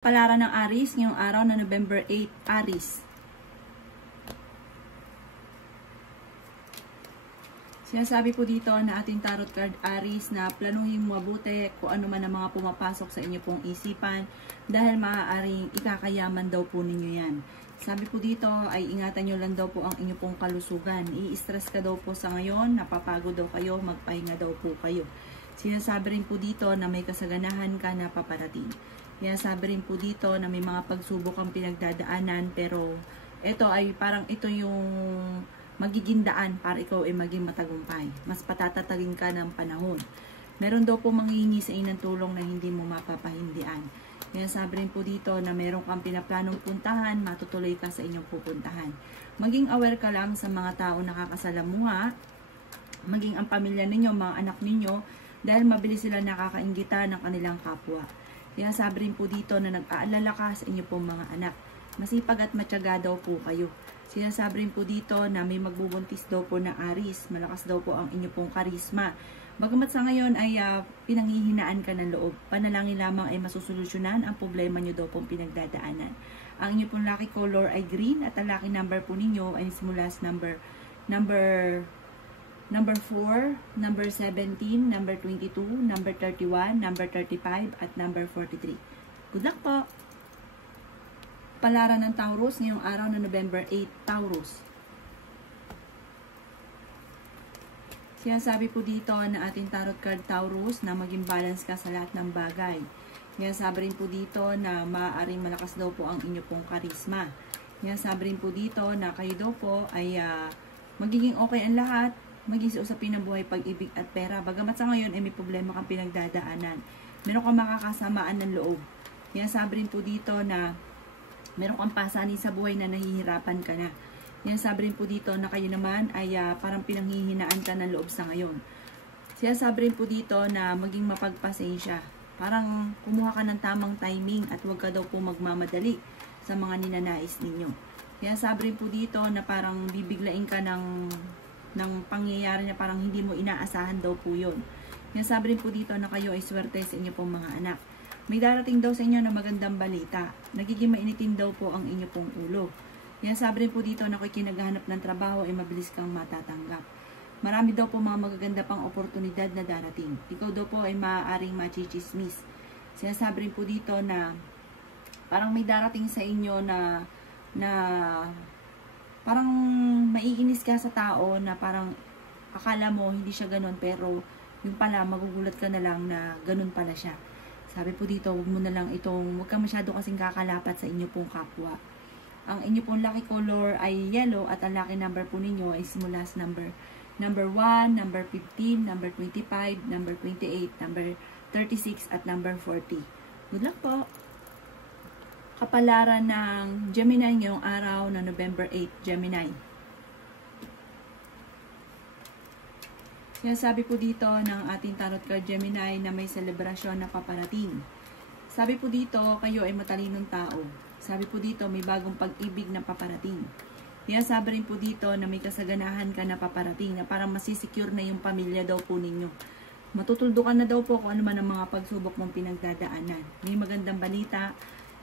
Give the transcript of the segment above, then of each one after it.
Palaran ng Aries ngayong araw na November 8, Aries. Sinasabi po dito na ating tarot card Aries na planuhin mabuti kung ano man ang mga pumapasok sa inyo pong isipan dahil maaaring ikakayaman daw po ninyo yan. Sabi po dito ay ingatan nyo lang daw po ang inyo pong kalusugan. I-stress ka daw po sa ngayon, napapagod daw kayo, magpahinga daw po kayo. Sinasabi rin po dito na may kasaganahan ka na paparating. Sinasabi rin po dito na may mga pagsubok ang pinagdadaanan pero ito ay parang ito yung magiging daan para ikaw ay maging matagumpay. Mas patatatagin ka ng panahon. Meron daw po manghihingi sa inyo ng tulong na hindi mo mapapahindian. Sinasabi rin po dito na meron kang pinaplanong puntahan, matutuloy ka sa inyong pupuntahan. Maging aware ka lang sa mga tao nakakasalamuha, maging ang pamilya ninyo, mga anak ninyo, dahil mabilis sila nakakainggita ng kanilang kapwa. Sinasabi rin po dito na nag-aalala ka sa inyo pong mga anak. Masipag at matyaga daw po kayo. Sinasabi rin po dito na may magbubuntis daw po na Aries. Malakas daw po ang inyo pong karisma. Bagamat sa ngayon ay pinanghihinaan ka ng loob. Panalangin lamang ay masusolusyonan ang problema nyo daw pong pinagdadaanan. Ang inyo pong lucky color ay green at ang lucky number po ninyo ay simula sa number 4, number 17, number 22, number 31, number 35, at number 43. Good luck po! Palaran ng Taurus ngayong araw na November 8, Taurus. Sinasabi po dito na ating tarot card Taurus na maging balance ka sa lahat ng bagay. Sinasabi rin po dito na maaaring malakas daw po ang inyo pong karisma. Sinasabi rin po dito na kayo daw po ay magiging okay ang lahat. Maging sa usapin ng buhay, pag-ibig at pera. Bagamat sa ngayon ay may problema kang pinagdadaanan. Meron kang makakasamaan ng loob. Sabi rin po dito na meron kang pasanin sa buhay na nahihirapan ka na. Sabi rin po dito na kayo naman ay parang pinanghihinaan ka ng loob sa ngayon. Sabi rin po dito na maging mapagpasensya. Parang kumuha ka ng tamang timing at huwag ka daw po magmamadali sa mga ninanais ninyo. Sabi rin po dito na parang bibiglain ka ng pangyayari na parang hindi mo inaasahan daw po yun. Sabi rin po dito na kayo ay swerte sa inyo pong mga anak. May darating daw sa inyo na magandang balita. Nagiging mainitin daw po ang inyo pong ulo. Sabi rin po dito na kung kinaghahanap ng trabaho ay mabilis kang matatanggap. Marami daw po mga magaganda pang oportunidad na darating. Ikaw daw po ay maaaring machichismis. Sinasabi rin po dito na parang may darating sa inyo na parang maiinis ka sa tao na parang akala mo hindi siya ganun pero yung pala magugulat ka na lang na ganun pala siya. Sabi po dito, huwag ka masyado kasing kakalapat sa inyo pong kapwa. Ang inyo pong lucky color ay yellow at ang lucky number po ninyo ay simula sa number 1, number 15, number 25, number 28, number 36 at number 40. Good luck po! Kapalaran ng Gemini ngayong araw na November 8, Gemini. Sinasabi po dito ng ating tarot card Gemini na may selebrasyon na paparating. Sabi po dito, kayo ay matalinong tao. Sabi po dito, may bagong pag-ibig na paparating. Sinasabi rin po dito na may kasaganahan ka na paparating na parang masisecure na yung pamilya daw po ninyo. Matutuldukan na daw po kung ano man ang mga pagsubok mong pinagdadaanan. May magandang balita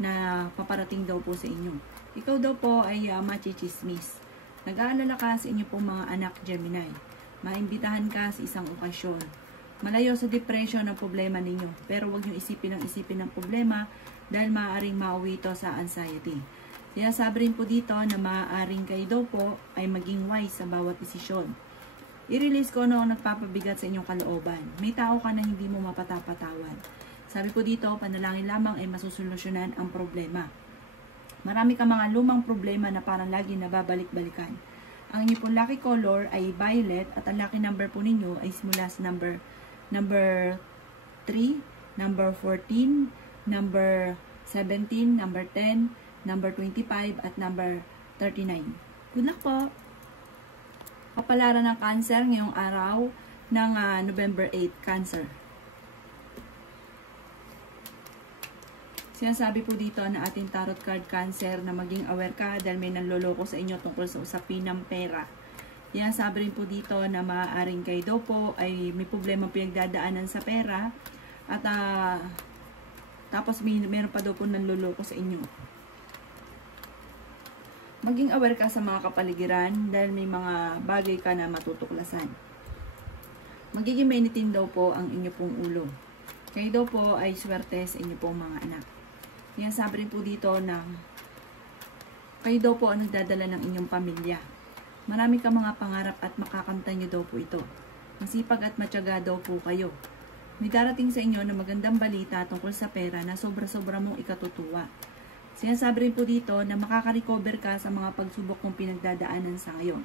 na paparating daw po sa inyo. Ikaw daw po ay machichismis. Nag-aalala ka sa inyo pong mga anak Gemini. Maimbitahan ka sa isang okasyon. Malayo sa depression ang problema ninyo. Pero huwag nyo isipin ng problema dahil maaaring mauwi ito sa anxiety. Sinasabi rin po dito na maaaring kayo daw po ay maging wise sa bawat desisyon. I-release ko ano ang nagpapabigat sa inyong kalooban. May tao ka na hindi mo mapatapatawad. Sabi po dito, panalangin lamang ay masusolusyonan ang problema. Marami ka mga lumang problema na parang lagi nababalik-balikan. Ang inyo pong lucky color ay violet at ang lucky number po ninyo ay simula sa number 3, number 14, number 17, number 10, number 25 at number 39. Good luck po! Kapalaran ng Cancer ngayong araw ng November 8, Cancer. Sinasabi po dito na ating tarot card Cancer na maging aware ka dahil may nanloloko sa inyo tungkol sa usapin ng pera. Sinasabi rin po dito na maaaring kayo daw po ay may problema pinagdadaanan sa pera at Tapos meron pa daw po nanloloko sa inyo. Maging aware ka sa mga kapaligiran dahil may mga bagay ka na matutuklasan. Magiging mainitin daw po ang inyo pong ulo. Kayo daw po ay swerte sa inyo pong mga anak. Yan, sabi rin po dito na kayo daw po ang nagdadala ng inyong pamilya. Marami ka mga pangarap at makakamtan nyo daw po ito. Masipag at matyaga daw po kayo. May darating sa inyo na magandang balita tungkol sa pera na sobra-sobra mong ikatutuwa. Sinasabi rin po dito na makaka-recover ka sa mga pagsubok mong pinagdadaanan sa ngayon.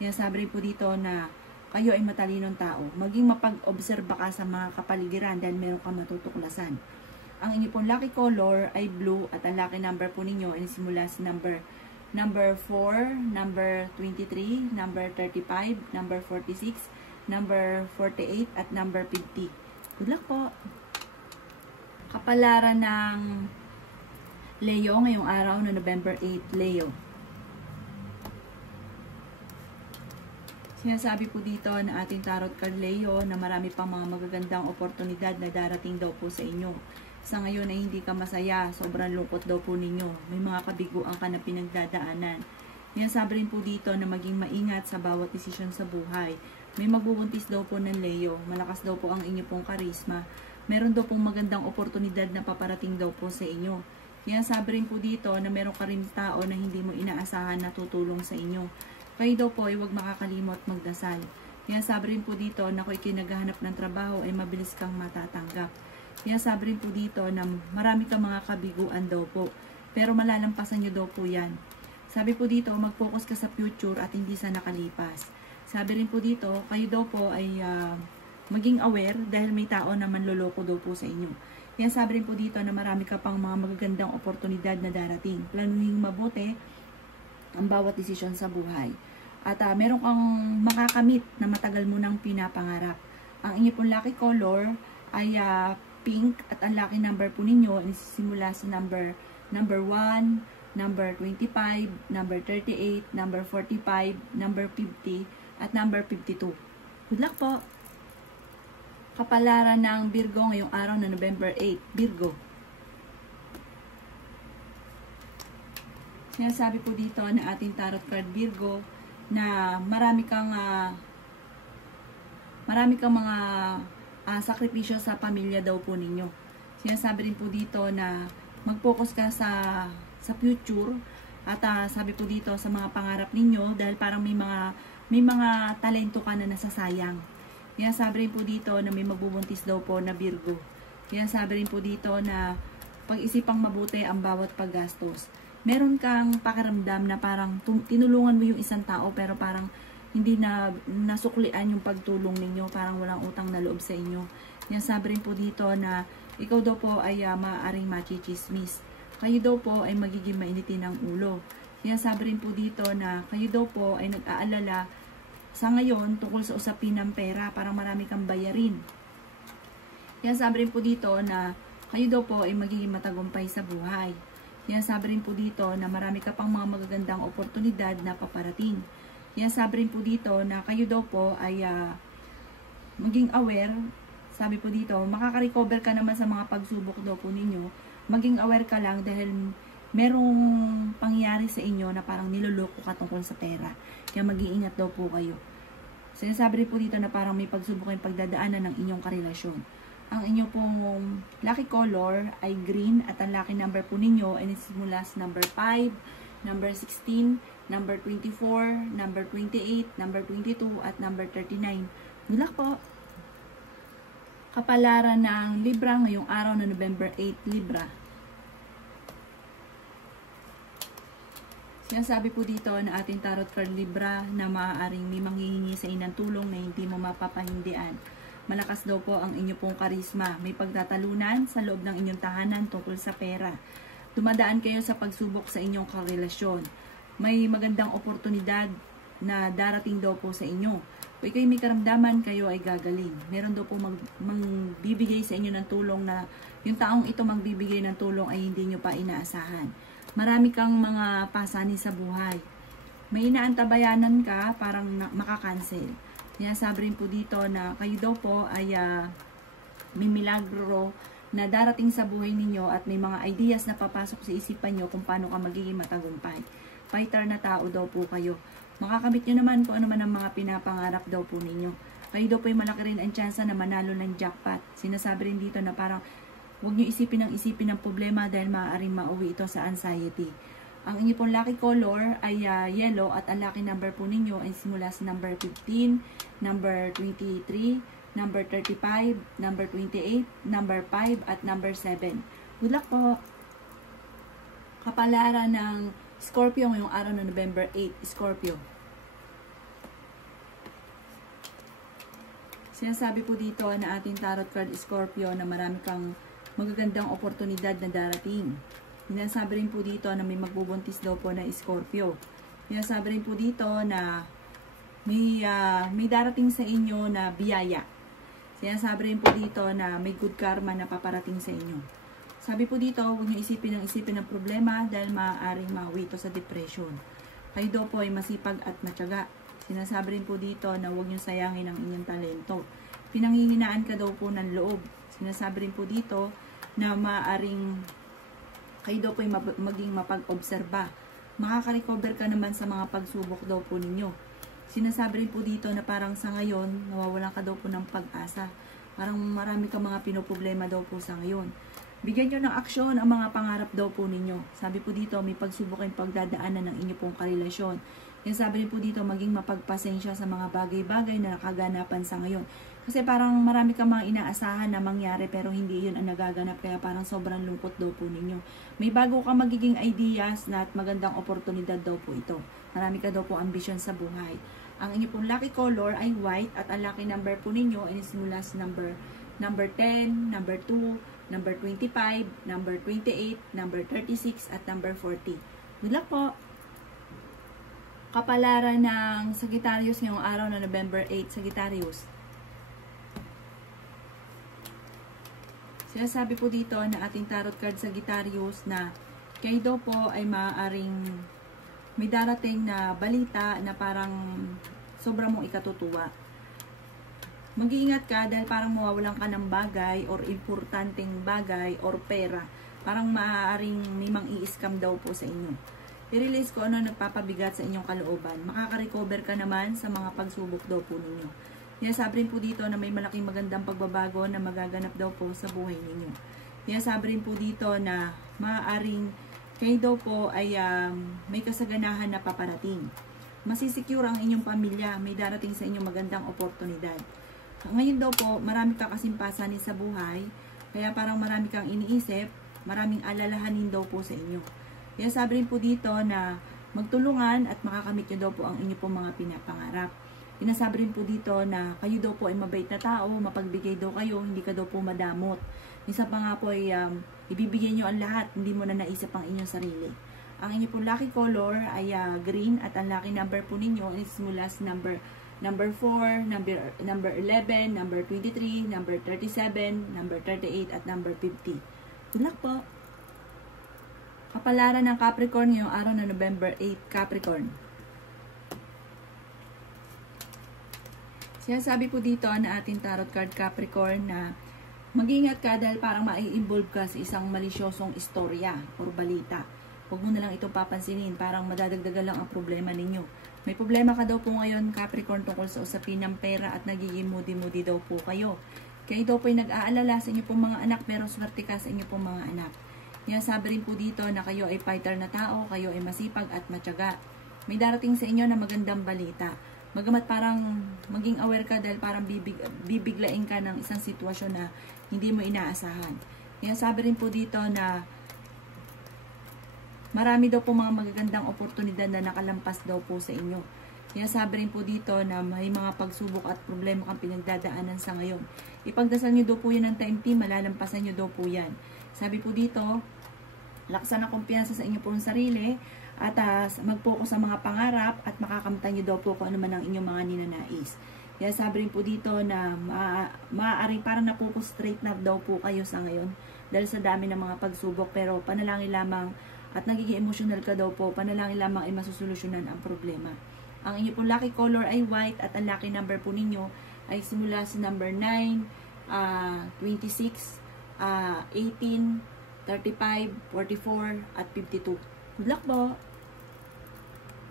Sinasabi rin po dito na kayo ay matalinong tao. Maging mapag-obserba ka sa mga kapaligiran dahil meron kang matutuklasan. Ang inyo pong lucky color ay blue at ang lucky number po ninyo ay simula sa number 4, number 23, number 35, number 46, number 48 at number 50. Good luck po! Kapalaran ng Leo ngayong araw na November 8, Leo. Sinasabi po dito na ating tarot card Leo na marami pang mga magagandang oportunidad na darating daw po sa inyo. Sa ngayon ay hindi ka masaya, sobrang lungkot daw po ninyo. May mga kabiguan ka na pinagdadaanan. Sinasabi rin po dito na maging maingat sa bawat desisyon sa buhay. May magbubuntis daw po ng Leo, malakas daw po ang inyo pong karisma. Meron daw pong magandang oportunidad na paparating daw po sa inyo. Yan, sabi rin po dito na meron ka rin tao na hindi mo inaasahan na tutulong sa inyo. Kayo daw po ay huwag makakalimot magdasal. Yan, sabi rin po dito na kung ikinaghahanap ng trabaho ay mabilis kang matatanggap. Yan, sabi rin po dito na marami kang mga kabiguan daw po. Pero malalampasan nyo daw po yan. Sabi po dito, mag-focus ka sa future at hindi sa nakalipas. Sabi rin po dito, kayo daw po ay maging aware dahil may tao na manloloko daw po sa inyo. Yan, sabi rin po dito na marami ka pang mga magagandang oportunidad na darating. Planuhin mabuti ang bawat desisyon sa buhay. At meron kang makakamit na matagal mo nang pinapangarap. Ang inyo pong lucky color ay pink at ang lucky number po ninyo ay simula sa number 1, number 25, number 38, number 45, number 50, at number 52. Good luck po! Kapalaran ng Virgo ngayong araw na November 8, Virgo. Sinasabi po dito na ating tarot card Virgo na marami kang mga sakripisyo sa pamilya daw po ninyo. Sinasabi rin po dito na mag-focus ka sa future at sabi po dito sa mga pangarap ninyo dahil parang may mga talento ka na nasasayang. Yan, sabi rin po dito na may magbubuntis daw po na Virgo. Yan, sabi rin po dito na pag-isipang mabuti ang bawat paggastos. Meron kang pakiramdam na parang tinulungan mo yung isang tao pero parang hindi na nasuklian yung pagtulong ninyo. Parang walang utang na loob sa inyo. Yan, sabi rin po dito na ikaw daw po ay maaaring machichismis. Kayo daw po ay magiging mainitin ang ulo. Yan, sabi rin po dito na kayo daw po ay nag-aalala sa ngayon tungkol sa usapin ng pera, parang marami kang bayarin. Yan, sabi rin po dito na kayo daw po ay magiging matagumpay sa buhay. Yan, sabi rin po dito na marami ka pang mga magagandang oportunidad na paparating. Yan, sabi rin po dito na kayo daw po ay maging aware. Sabi po dito, makaka-recover ka naman sa mga pagsubok daw po ninyo. Maging aware ka lang dahil merong pangyari sa inyo na parang niloloko ka tungkol sa pera. Kaya mag-iingat daw po kayo. Sinasabi rin po dito na parang may pagsubok kayong pagdadaanan ng inyong karelasyon. Ang inyong pong lucky color ay green at ang lucky number po ninyo ay simula sa number 5, number 16, number 24, number 28, number 22, at number 39. Good luck po! Kapalaran ng Libra ngayong araw na November 8, Libra. Sinasabi po dito na ating tarot card Libra na maaaring may manghihingi sa inang tulong na hindi mo mapapahindian. Malakas daw po ang inyo pong karisma. May pagtatalunan sa loob ng inyong tahanan tungkol sa pera. Dumadaan kayo sa pagsubok sa inyong karelasyon. May magandang oportunidad na darating daw po sa inyo. Kung kayo may karamdaman, kayo ay gagaling. Meron daw po magbibigay sa inyo ng tulong na yung taong ito magbibigay ng tulong ay hindi nyo pa inaasahan. Marami kang mga pasanin sa buhay. May inaantabayanan ka, parang makakancel. Kaya sabi rin po dito na kayo daw po ay may milagro na darating sa buhay ninyo at may mga ideas na papasok sa isipan nyo kung paano ka magiging matagumpay. Fighter na tao daw po kayo. Makakamit nyo naman kung ano man ang mga pinapangarap daw po ninyo. Kayo daw po ay malaki rin ang tsansa na manalo ng jackpot. Sinasabi rin dito na parang huwag nyo isipin ng problema dahil maaaring mauwi ito sa anxiety. Ang inyo pong lucky color ay yellow at ang lucky number po ninyo ay simula sa number 15, number 23, number 35, number 28, number 5, at number 7. Good luck po! Kapalaran ng Scorpio ngayong araw na November 8, Scorpio. Sinasabi po dito na ating tarot card Scorpio na marami kang magagandang oportunidad na darating. Sinasabi rin po dito na may magbubuntis daw po na Scorpio. Sinasabi rin po dito na may darating sa inyo na biyaya. Sinasabi rin po dito na may good karma na paparating sa inyo. Sabi po dito, huwag niyo isipin ng problema dahil maaaring mauwi ito sa depression. Kayo daw po ay masipag at matyaga. Sinasabi rin po dito na huwag niyo sayangin ang inyong talento. Pinanghihinaan ka daw po ng loob. Sinasabi rin po dito na maaaring kayo daw po ay maging mapag-obserba. Makaka-recover ka naman sa mga pagsubok daw po ninyo. Sinasabi rin po dito na parang sa ngayon, nawawalan ka daw po ng pag-asa. Parang marami ka mga pinoproblema daw po sa ngayon. Bigyan nyo ng aksyon ang mga pangarap daw po ninyo. Sabi po dito, may pagsubok kayong pagdadaanan ng inyo pong karelasyon. Sabi rin po dito, maging mapagpasensya sa mga bagay-bagay na nakaganapan sa ngayon. Kasi parang marami kang mga inaasahan na mangyari pero hindi yun ang nagaganap. Kaya parang sobrang lungkot daw po ninyo. May bago ka magiging ideas na at magandang oportunidad daw po ito. Marami ka daw po ambisyon sa buhay. Ang inyo pong lucky color ay white at ang lucky number po ninyo ay simula sa number 10, number 2, number 25, number 28, number 36, at number 40. Good luck po! Kapalaran ng Sagittarius ngayong araw na November 8, Sagittarius. Sinasabi po dito na ating tarot card Sagittarius na kayo daw po ay maaaring may darating na balita na parang sobra mong ikatutuwa. Mag-iingat ka dahil parang mawawalan ka ng bagay or importanteng bagay or pera. Parang maaaring may mang-i-scam daw po sa inyo. I-release ko ano nagpapabigat sa inyong kalooban. Makaka-recover ka naman sa mga pagsubok daw po ninyo. Sabi rin po dito na may malaking magandang pagbabago na magaganap daw po sa buhay ninyo. Sabi rin po dito na maaaring kayo daw po ay may kasaganahan na paparating. Masisecure ang inyong pamilya. May darating sa inyong magandang oportunidad. Ngayon daw po, marami ka kasing pasanin sa buhay. Kaya parang marami kang iniisip. Maraming alalahanin daw po sa inyo. Sabi rin po dito na magtulungan at makakamit nyo daw po ang inyong pong mga pinapangarap. Sinasabi rin po dito na kayo daw po ay mabait na tao, mapagbigay daw kayo, hindi ka daw po madamot. Isa pa nga po ay ibibigay nyo ang lahat, hindi mo na naisip ang inyong sarili. Ang inyong pong lucky color ay green at ang lucky number po ninyo is mula sa number 4, number 11, number 23, number 37, number 38, at number 50. Good luck po! Kapalaran ng Capricorn ngayong araw na November 8, Capricorn. Sinasabi po dito na ating tarot card Capricorn na mag-ingat ka dahil parang mai-involve ka sa isang malisyosong istorya or balita. Huwag mo na lang itong papansinin, parang madadagdagan lang ang problema ninyo. May problema ka daw po ngayon Capricorn tungkol sa usapin ng pera at nagiging moody-moody daw po kayo. Kayo daw po ay nag-aalala sa inyo pong mga anak pero swerte ka sa inyo pong mga anak. Sabi rin po dito na kayo ay fighter na tao, kayo ay masipag at matyaga. May darating sa inyo na magandang balita. Bagamat parang maging aware ka dahil parang bibiglain ka ng isang sitwasyon na hindi mo inaasahan. Sabi rin po dito na marami daw po mga magagandang oportunidad na nakalampas daw po sa inyo. Sabi rin po dito na may mga pagsubok at problema kang pinagdadaanan sa ngayon. Ipagdasal nyo daw po yan ng time team, malalampasan nyo daw po yan. Sabi po dito, laksan ang kumpiyansa sa inyo pong sarili at mag-focus sa mga pangarap at makakamtan nyo daw po kung ano man ang inyong mga ninanais. Sabi rin po dito na maaaring parang napupustrate na daw po kayo sa ngayon dahil sa dami ng mga pagsubok pero panalangin lamang at nagiging emotional ka daw po, panalangin lamang ay masusolusyonan ang problema. Ang inyo pong lucky color ay white at ang lucky number po ninyo ay simula sa number 9, 26, 18, 35, 44, at 52. Good luck po!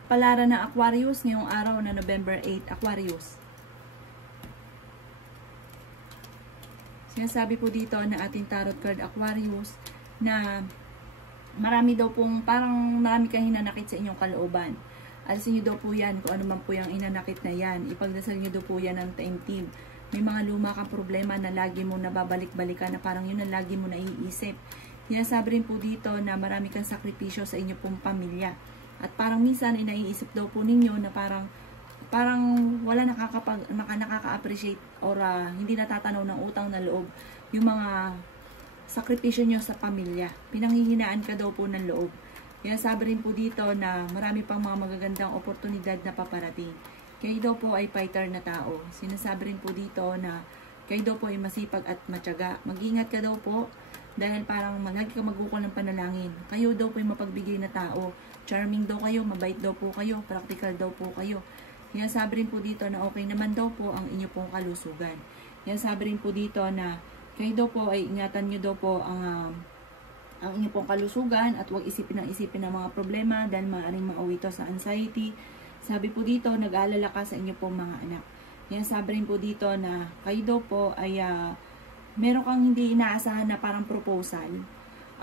Palaran ng Aquarius ngayong araw na November 8, Aquarius. Sinasabi po dito na ating tarot card Aquarius na marami daw pong, parang marami kang hinanakit sa inyong kalooban. Alisin nyo daw po yan, kung ano man po yung inanakit na yan. Ipagdasal nyo daw po yan ng taimtim. May mga luma kang problema na lagi mo nababalik-balikan, na parang yun ang lagi mo naiisip. Sinasabi rin po dito na marami kang sakripisyo sa inyo pong pamilya. At parang minsan naiisip daw po ninyo na parang wala nakaka-appreciate or hindi natatanaw ng utang na loob yung mga sakripisyo nyo sa pamilya. Pinanghihinaan ka daw po ng loob. Kaya sabi rin po dito na marami pang mga magagandang oportunidad na paparating. Kayo daw po ay fighter na tao. Sinasabi rin po dito na kayo daw po ay masipag at matyaga. Mag-ingat ka daw po dahil parang lagi ka magukol ng panalangin. Kayo daw po ay mapagbigay na tao. Charming daw kayo, mabait daw po kayo, practical daw po kayo. Kaya sabi rin po dito na okay naman daw po ang inyo pong kalusugan. Kaya sabi rin po dito na kayo daw po ay ingatan nyo daw po ang inyo pong kalusugan at huwag isipin ng mga problema dahil maaaring mauwi ito sa anxiety. Sabi po dito, nag-aalala ka sa inyo pong mga anak. Kaya sabi rin po dito na kayo daw po ay meron kang hindi inaasahan na parang proposal.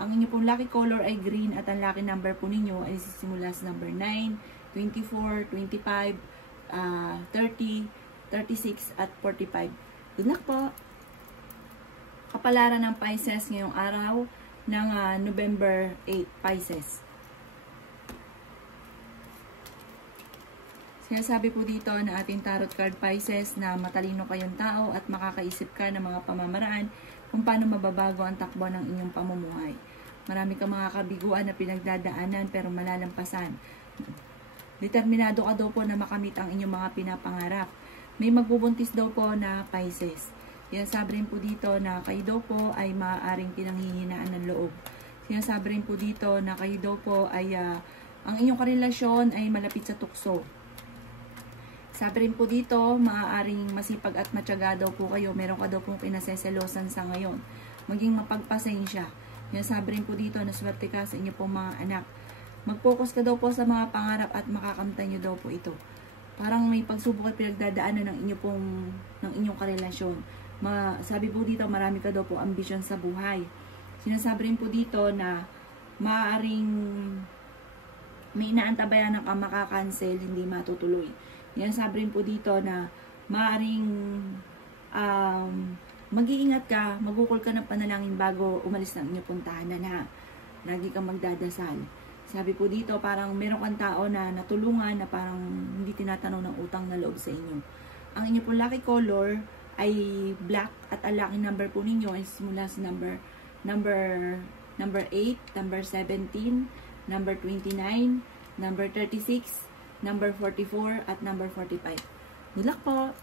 Ang inyo pong lucky color ay green at ang lucky number po ninyo ay sisimula sa number 9, 24, 25, 30, 36 at 45. Good luck po! Kapalaran ng Pisces ngayong araw ng November 8, Pisces. Sinasabi po dito na ating tarot card Pisces na matalino kayong tao at makakaisip ka ng mga pamamaraan kung paano mababago ang takbo ng inyong pamumuhay. Marami kang mga kabiguan na pinagdadaanan pero malalampasan. Determinado ka daw po na makamit ang inyong mga pinapangarap. May magbubuntis daw po na Pisces. Yan sabi rin po dito na kayo daw po ay maaaring pinanghihinaan ng loob. Sinasabi rin po dito na kayo daw po ay ang inyong karelasyon ay malapit sa tukso. Sabi rin po dito, maaaring masipag at matyaga daw po kayo. Meron ka daw pong pinaseselosan sa ngayon. Maging mapagpasensya. Sinasabi rin po dito na swerte ka sa inyo pong mga anak. Mag-focus ka daw po sa mga pangarap at makakamtan nyo daw po ito. Parang may pagsubok at pinagdadaanan ng inyong karelasyon. Sabi po dito, marami ka daw po ambisyon sa buhay. Sinasabi rin po dito na maaaring may inaantabayan ng makakancel, hindi matutuloy. Yan sabi rin po dito na maaaring mag-iingat ka, magukol ka ng panalangin bago umalis ng inyong puntahan na lagi kang magdadasal. Sabi po dito, parang meron kang tao na natulungan na parang hindi tinatanong ng utang na loob sa inyo. Ang inyong pong lucky color ay black at ang lucky number po ninyo ay simula sa number 8, number 17, number 29, number 36, number 44 at number 45. Good luck po!